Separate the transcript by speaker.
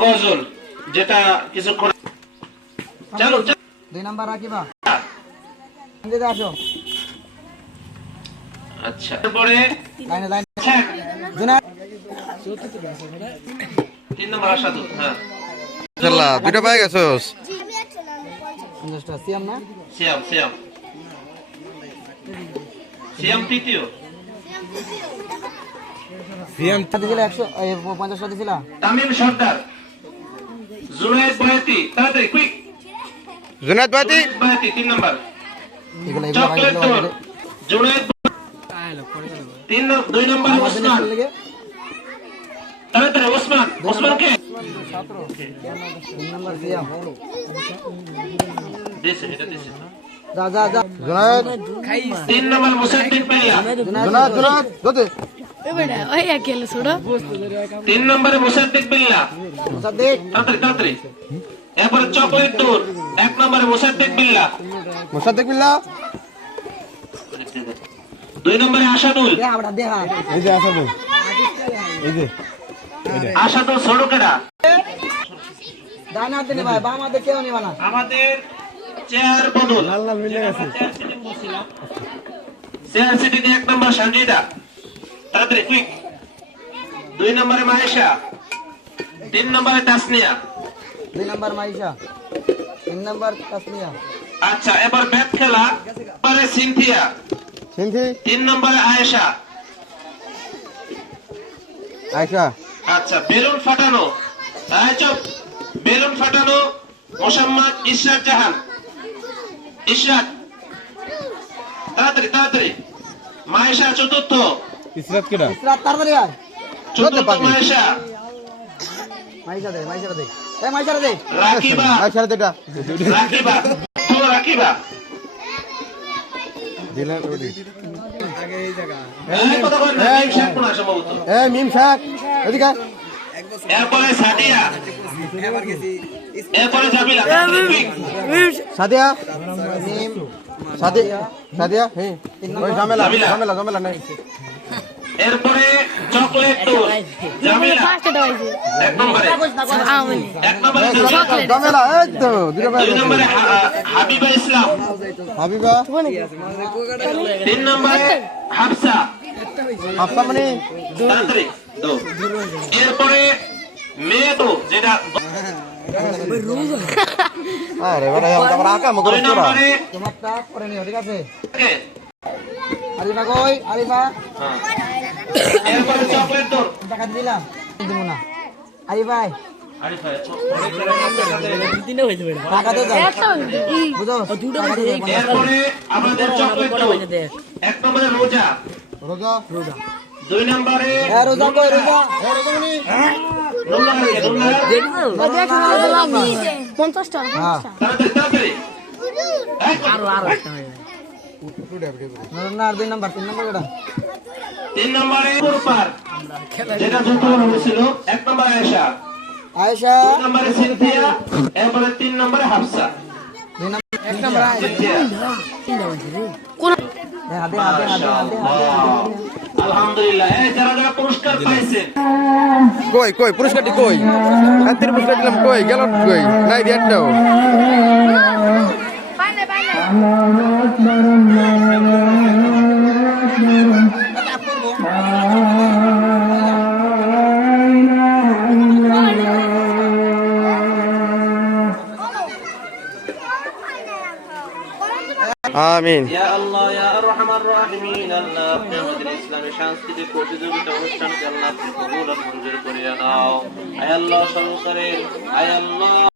Speaker 1: গজল যেটা কিছুক্ষণ চালু চালু।
Speaker 2: দুই নাম্বার রাখিবা আসো।
Speaker 1: আচ্ছা তারপরে
Speaker 2: লাইনে লাইনে।
Speaker 1: তিন নম্বর আসাদু হ্যাঁ।
Speaker 3: চাল্লা দুইটা পাই গেছোস
Speaker 2: পঞ্চাশটা। সিয়াম না?
Speaker 1: সিয়াম সিয়াম। সিয়াম তৃতীয়।
Speaker 2: দিছিল একশো পঞ্চাশটা দিছিল
Speaker 1: তামিম সর্দার। জুনায়েদ বয়াতি তাড়াতাড়ি কুইক
Speaker 3: জুনাদ বাতি
Speaker 1: জুনায়েদ বয়াতি তিন নম্বর
Speaker 2: এগুলো এগুলো ভাই
Speaker 1: চকলেট
Speaker 2: এগুলো
Speaker 1: তোর
Speaker 2: ভাই
Speaker 1: জুনায়েদ তিন নম- দুই নম্বর ওসমান
Speaker 2: লেগে
Speaker 1: তাড়াতাড়ি ওসমান ওসমান কে
Speaker 2: তিন নাম্বার সিয়াম
Speaker 1: দিছে এটা দিছে
Speaker 2: যা যা যা
Speaker 3: জুনাদ
Speaker 1: তিন নম্বর মুসাদ্দিক মুসাদ্দিক তাড়াতাড়ি তাড়াতাড়ি এরপরে চকলেট তোর এক নম্বরে মুসাদ্দিক বিল্লাহ
Speaker 3: মোসাদ্দেক বিল্লাহ
Speaker 1: দুই নম্বরে
Speaker 2: দেহা
Speaker 3: এই যে আসাদু এই যে
Speaker 1: আসাদুল সড়কেরা
Speaker 2: ডান ভাই বাম হাতে কেউ নিবা না
Speaker 1: আমাদের চেয়ার বদল চেয়ার সিটি এক নম্বর সঞ্জিদা তাড়াতাড়ি কুইক দুই নম্বরে মাহেশা তিন নম্বরে তাসনিয়া।
Speaker 2: দুই নাম্বার মাইশা তিন নাম্বার তাসমিয়া
Speaker 1: আচ্ছা এবার ব্যাট খেলা। পরে সিনথিয়া।
Speaker 3: সিনথি?
Speaker 1: তিন নম্বরে আয়েশা।
Speaker 3: আয়শা?
Speaker 1: আচ্ছা বেলুন ফাটানো। চুপ। বেলুন ফাটানো মোসাম্মদ ইশরাক জাহান। ইশরাক তাড়াতাড়ি তাড়াতাড়ি। মায়েশা চতুর্থ।
Speaker 3: ইসরাত কেডা
Speaker 2: ইসরাত তাড়াতাড়ি আয়।
Speaker 1: চতুর্থ
Speaker 3: পাখি।
Speaker 2: মাইশা দে মাইশা দে। এই মাইশা দে।
Speaker 1: রাকিবা।
Speaker 3: আয়শা দেটা
Speaker 1: রাকিবা। তো রাকিবা।
Speaker 3: দিলেন ওডি
Speaker 1: এই কথা বল না, এই শেখ কোন সম্ভবত
Speaker 3: এ মিম শাক। এদিকে
Speaker 1: এরপরে সাদিয়া। এরপরে জামিলা।
Speaker 3: সাদিয়া।
Speaker 2: মিম।
Speaker 3: সাদিয়া। সাদিয়া হ্যাঁ ওই ঝামেলা ঝামেলা ঝামেলা নাই।
Speaker 1: এরপরে চকলেট তো জামিলা। এক নম্বরে। এক নম্বরে জামিলা।
Speaker 3: এই তো দুটো পাই
Speaker 1: দুই নম্বরে হাবিবা ইসলাম।
Speaker 3: হাবিবা?
Speaker 1: তিন নম্বরে হাফসা।
Speaker 3: হাফসা মানে
Speaker 1: তাড়াতাড়ি দো। এরপরে মেয়ে তো যেটা
Speaker 3: আরে বড় हम আকা মগর তোরা?
Speaker 2: তোমারটা পরে নিও ঠিক আছে? আরিফা কই? আরিফা
Speaker 1: হ্যাঁ।
Speaker 2: টাকা দিলাম দিব না আরি ভাই
Speaker 1: নম্বরে রোজা
Speaker 3: রোজা
Speaker 1: দুই নম্বরে
Speaker 2: রোজা রোজা
Speaker 1: রোজা? রোজা?
Speaker 2: হ্যাঁ দুই নাম্বার তিন নাম্বার
Speaker 1: তিন নম্বরে কুরপার যেটা যত হয়েছিল এক নম্বরে আয়েশা।
Speaker 2: আয়েশা।
Speaker 1: দুই নম্বরে সিনথিয়া এরপরে তিন নম্বরে হাফসা।
Speaker 2: এক নাম্বার
Speaker 1: আলহামদুলিল্লাহ। এই যারা যারা পুরস্কার পাইছেন
Speaker 3: কই কই পুরস্কারটি কই? হাতের পুরস্কার দিলাম কই? গেল কই? নাই আমিন।
Speaker 1: ইয়া আল্লাহ, ইয়া আরহামার রাহিমিন, আল্লাহ আমাদের ইসলামী সাংস্কৃতিক প্রতিযোগিতা অনুষ্ঠানকে আল্লাহ কবুল আর মঞ্জুর করিয়া নাও